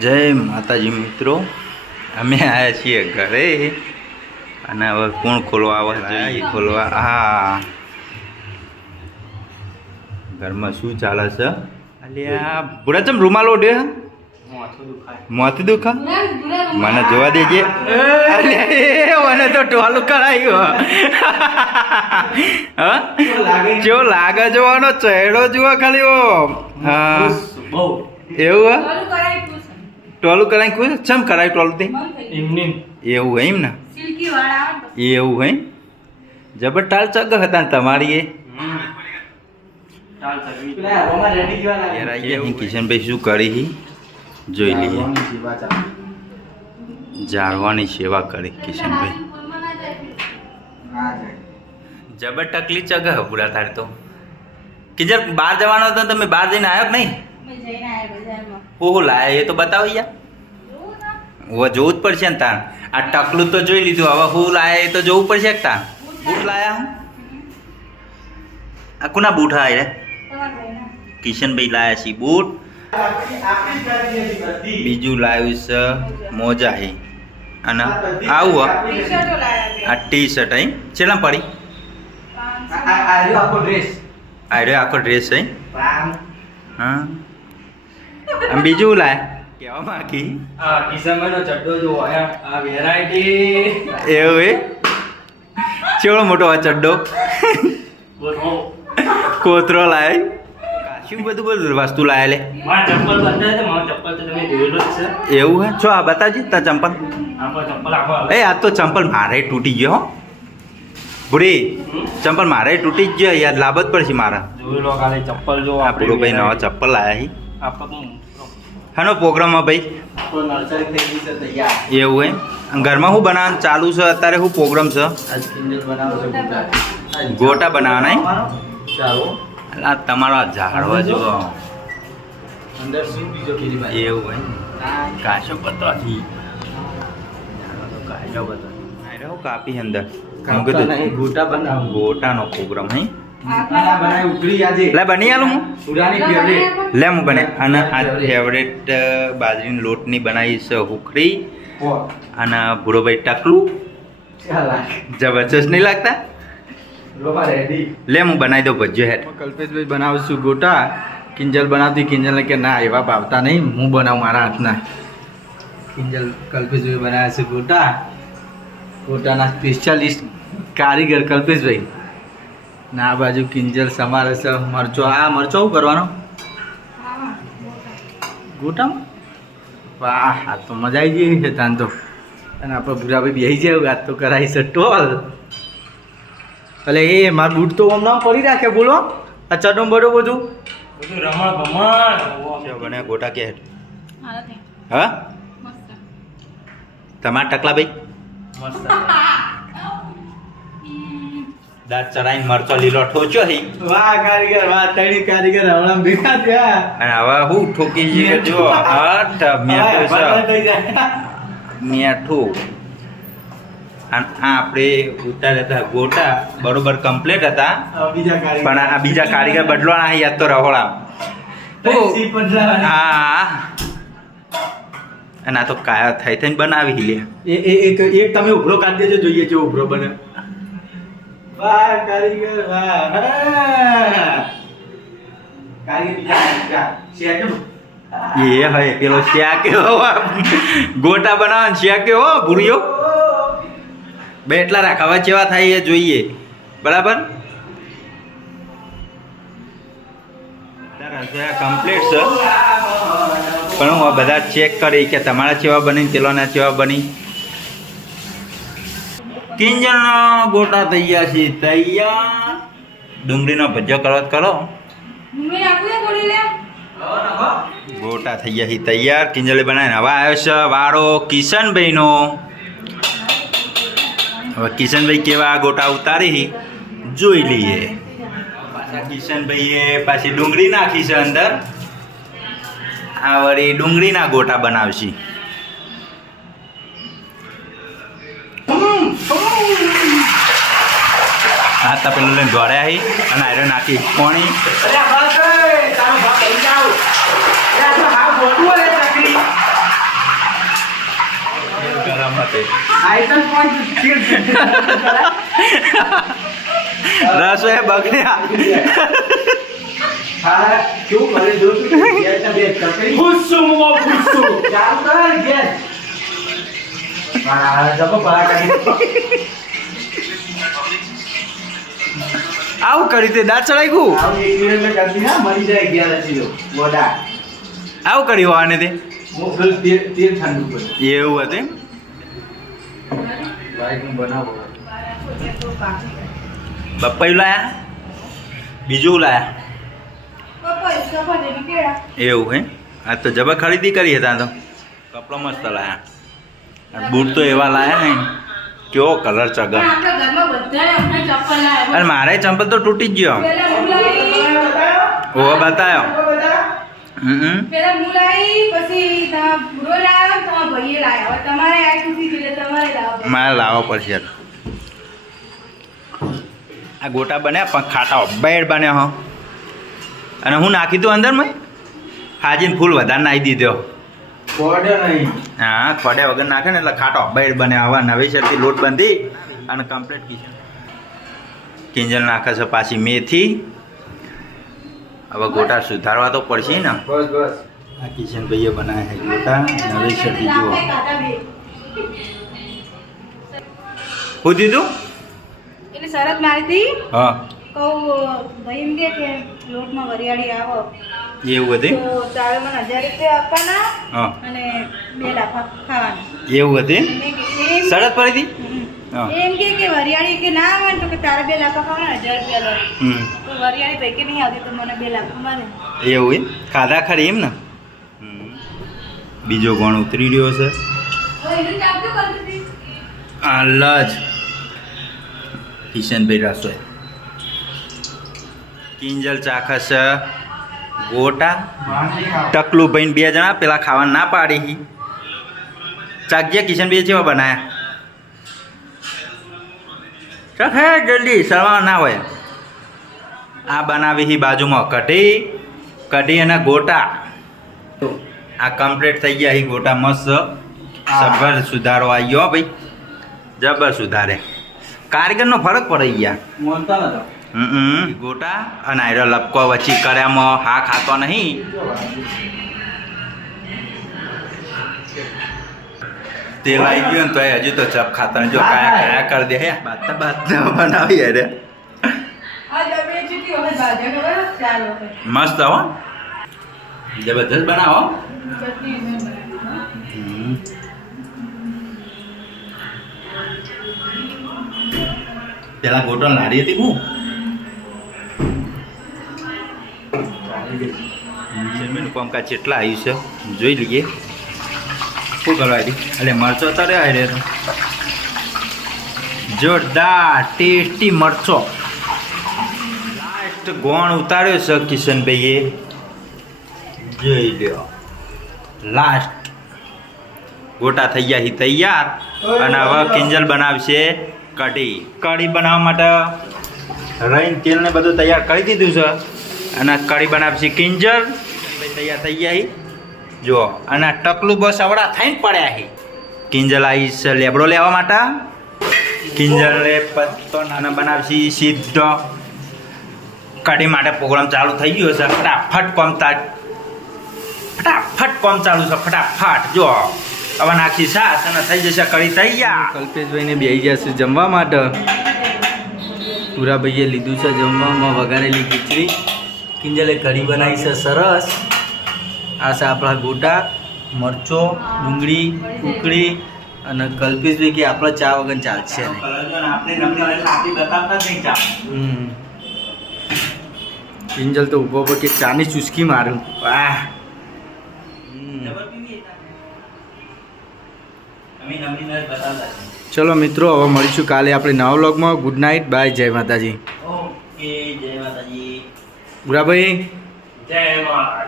જય માતાજી મિત્રો, અમે આવ્યા છીએ ઘરે અને હવે કોણ ખોલવા આવે ખોલવા. હા, ઘરમાં શું ચાલે છે? અલ્યા બુડા ચમ રૂમાલ ઓઢે મોથી દુખા મને જોવા દેજે. મને તો ટોલું કરાયું. હા કેવો લાગે જોવાનો ચહેરો જુઓ ખાલી. હા એવું હે ટોલું કરાવી ખુશ ચમ કરાવી ટોલું તે એવું એમ ને એવું હે જબર ટાળ ચગ હતા તમારી એ કિશનભાઈ શું કરી જોઈ લઈએ. જાળવાની સેવા કરી કિશનભાઈ. જબર ટકલી ચગ પૂરા થાય તો કિજર બહાર જવાનો હતો તમે બહાર જઈને આવ્યો કે નહીં? ઓહો લાયા એ તો બતાવો યાર. હવે જોવું જ પડશે ને તાર. આ ટકલું તો જોઈ લીધું, હવે હું લાયા એ તો જોવું પડશે કે તાર. બૂટ લાયા હું આ કોના બૂટ હા રે? કિશનભાઈ લાયા છે બૂટ. બીજું લાવ્યું છે મોજા હે અને આવું આ ટી શર્ટ હે ચેલા પડી આર્યો આખો ડ્રેસ હે. હા આમ બીજું લાય કેવા માકી કિશનભાઈનો ચડ્ડો જો આ વેરાયટી એવું એ ચેવડો મોટો આ ચડ્ડો કોતરો લાય શું બધું વસ્તુ લાયા લે. ચપ્પલ બંધ છે મારો ચપ્પલ તો તમે જોયેલો જ છે. એવું હે છો આ બતાવજે તાર ચંપલ. ચપ્પલ આખો એ આ તો ચંપલ મારે તૂટી ગયો હો બુડી. ચંપલ મારે તૂટી જ ગયો યાર, લાભ જ પડશે મારા. જોઈ લો ખાલી ચપ્પલ જો આ પૂરો ભાઈ નવા ચપ્પલ લાયા હી. હાનો પ્રોગ્રામમાં ભાઈ નર્સરી થઈ ગઈ છે તૈયાર. એવું એમ ઘરમાં શું બનાવવાનું ચાલુ છે અત્યારે? શું પ્રોગ્રામ છે? ગોટા બનાવવાના ચાલો આ તમારો ઝાડવા જુઓ અંદર શું બીજો કીધી ભાઈ એવું એમ કાશો બતાવી કાશો બતાવી કાપી અંદર ગોટા બનાવ ગોટાનો પ્રોગ્રામ હે બનાવી ઉકળી આજે લે બની આલું હું સુરાની ફેવરેટ લે હું બને અને આ ફેવરેટ બાજરીની લોટની બનાવી છે હુખડી અને ભૂરોભાઈ ટકલું જબરજસ્ત નહીં લાગતા? લે હું બનાવી દઉં ભજ્યો હેઠ. કલ્પેશભાઈ બનાવશું ગોટા. કિંજલ બનાવતી, કિંજલને કે ના એવા ભાવતા નહીં, હું બનાવું મારા હાથના. કિંજલ કલ્પેશભાઈ બનાવે છે ગોટા. ગોટાના સ્પેશિયાલિસ્ટ કારીગર કલ્પેશભાઈ. ના આ બાજુ કિંજલ સમારે છે મરચો. આ મરચો શું કરવાનો ગોટામાં? વાહ આ તો મજા આવી ગઈ છે તાન તો. અને આપણે ભૂરાભાઈ બેસી જાય વાત તો કરાવી છે ટોલ. એટલે એ મારા બૂટ તો આમ ના પડી રાખે બોલો. આ ચડમ બડો બધું રમણ ભમણ બને ગોટા કે હા તમારા ટકલા ભાઈ મસ્ત દાંત ચડાઈને મરચો લીલો ઠોચ્યો હી. વાહ કારીગર વાહ તણી કારીગર હમણાં ભેગા થયા. અને હવે હું ઠોકી જઈએ જો હટ મીઠું. અને આ આપણે ઉતાર્યા હતા ગોટા બરોબર કમ્પ્લીટ હતા, પણ આ બીજા કારીગર બદલવાના યાદ તો રહોળા. હા અને આ તો કાયા થઈ થઈને બનાવી લે. એક તમે ઉભરો કાઢી દેજો જોઈએ છે ઉભરો બને. વાહ કારીગર વાહ કારીગર એ હવે પેલો શ્યાક્યો ગોટા બનાવે શ્યાક્યો ભૂરિયો બે એટલા રાખાવા જેવા થાય એ જોઈએ બરાબર. કમ્પ્લીટ છે પણ હું બધા ચેક કરી કે તમારા ચેવા બની પેલોના ચેવા બની. કિંજલનો ગોટા તૈયાર છે તૈયાર. ડુંગળીનો ભજ્જો કરો કરો. ગોટા થઈ ગયા છે તૈયાર. કિંજલે બનાવીને હવે આવ્યો છે વારો કિશનભાઈનો. હવે કિશનભાઈ કેવા ગોટા ઉતારી જોઈ લઈએ. પાછા કિશનભાઈએ પાછી ડુંગળી નાખી છે અંદર. આ વળી ડુંગળીના ગોટા બનાવશે. આ તપેલું લઈને દોડ્યા હી અને આયરન નાખી પાણી. આઈટમ પણ રસોઈ બગડ્યા. હા કેવું કરે જો તું ગેસ બે તકરી ખુશ છું હું બહુ ખુશ છું. ચાલ કર ગેસ હા જબો પરા કાઢી આવું કરી તે દાંત ચડાઈ ગયું. આવ એક મિનિટ મે કરી ના મરી જાય ગયા નથી જો બોડા આવું કર્યું આને તે હું ફૂલ તેલ ઠંડુ કરી એવું હતું એમ? બાઈક નું બનાવો બપ્પાયું લાયા, બીજું લાયા એવું હે? આ તો જબર ખરીદી કરી હતા તો કપડો મસ્ત લાયા. અને બૂટ તો એવા લાયા ને કેવો કલર ચગર. અને મારે ચંપલ તો તૂટી જ ગયો. ઓવા બતાયો. પેલા હું લાવી પછી તમારા ભૂરો લાવ્યો તમારા ભાઈએ લાવ્યો. હવે તમારે આ તૂટી ગયું એટલે તમારે લાવવું. મારે લાવવો પડશે. આ ગોટા બન્યા પણ ખાટા બેડ બન્યા હો. અને હું નાખી દઉં અંદર મેં હાજીને ફૂલ વધારે નાખી દીધો. કોડે નહીં હા ખોડ્યા વગર નાખે ને એટલે ખાટો બેડ બને. આવા નવેસરથી લોટ બાંધી અને કમ્પ્લીટ કિચન. કિંજલ નાખે છે પાછી મેથી. હવે ગોટા સુધારવા તો પડશે ને. બસ બસ આ કિશન ભાઈએ બનાવ્યા છે ગોટા નવેસરથી. જુઓ શું દીધું? એટલે શરત મારી હતી હા કહું ભાઈ એમ કે લોટમાં વરિયાળી આવો એવું હતું? તો તારે મને 1000 રૂપિયા આપવાના હા અને 2 લાફા ખાવાના. એવું હતું? મેં કીધું એમ શરત પડી હતી? હા. એમ કે વરિયાળી કે ના આવે ને તો કે તારે 2 લાફા ખાવાના 1000 રૂપિયા લો. હમ તો વરિયાળી ભાઈ કે નહીં આવતી તો મને 2 લાફા મળે. એવું એમ? ખાધા ખરી એમ ને? બીજો ગણ ઉતરી રહ્યો છે. તો એનું ચાપતું કરતી હતી. આલજ કિશનભાઈ રસોઈ. કિંજલ ચાખસ ગોટા. ટકલું ભાઈ 2 જણા પેલા ખાવા ના પાડી હી. ચાખજે કિશનભાઈ જેવા બનાયા. ચાખ હે જલ્દી સળવા ના હોય. આ બનાવી હી બાજુમાં કઢી. કઢી અને ગોટા. આ કમ્પ્લીટ થઈ ગયા હી ગોટા મસ્ત. સબર સુધારો આવી ગયો ભાઈ. જબર સુધારે. કારીગરનો ફરક પડી ગયા. મોનતા નતો ગોટા અને આયરો લપકો વચ્ચી કર્યામાં હા ખાતો નહીં. તેલ આવી ગયું ને તો હજુ તો ચપ ખાતા નહીં. જો કાયા કાયા કરી દે. હે બાતા બાતા બનાવી અરે આ જબરે ચૂકી વખત ભાજ્યો ખબર 4 વખત. મસ્ત હો. જબરદસ્ત બનાવો. ચટણી મેં બનાવી. પેલા ગોટો લારી હતી હું જમીન કામકાજ કેટલા આવ્યું છે જોઈ લઈએ. શું કરવા આવી? એટલે મરચો તો રે રે જોરદાર ટેસ્ટી મરચો. લાસ્ટ ગોણ ઉતાર્યો છે કિશનભાઈએ. જોઈ લ્યો લાસ્ટ ગોટા થઈ ગયા હી તૈયાર. અને હવે કિંજલ બનાવશે કઢી. કઢી બનાવવા માટે રહીને તેલને બધું તૈયાર કરી દીધું છે. અને કઢી બનાવશે કિંજલ. તૈયાર થઈ ગયા હી જો. અને ટકલું બસ અવડા થઈને પડ્યા હી. કિંજલ આવી છે લેબડો લેવા માટે. કિંજલે પત્તો નાના બનાવશે સીધો. કઢી માટે પ્રોગ્રામ ચાલુ થઈ ગયો છે. ફટાફટ કોમ ચાલુ છે. ફટાફટ જો હવે નાખી છાશ અને થઈ જશે કઢી તૈયાર. કલ્પેશભાઈને બેસી ગયા છે જમવા માટે. પુરાભાઈએ લીધું છે જમવામાં વઘારેલી ખીચડી. કિંજલે કઢી બનાવી છે સરસ. આ છે આપણા ગોટા, મરચો, ડુંગળી, ઉકળી અને કલ્પેશભાઈ કે આપણે ચા વગર ચાલશે નહીં. કિંજલ તો ઊભો કે ચાની ચુસ્કી મારું. વાહ ચલો મિત્રો હવે મળીશું કાલે આપણે નવા વ્લોગમાં. ગુડ નાઇટ, બાય, જય માતાજી. ઓકે જય માતાજી. ગુરાભાઈ જય માતા.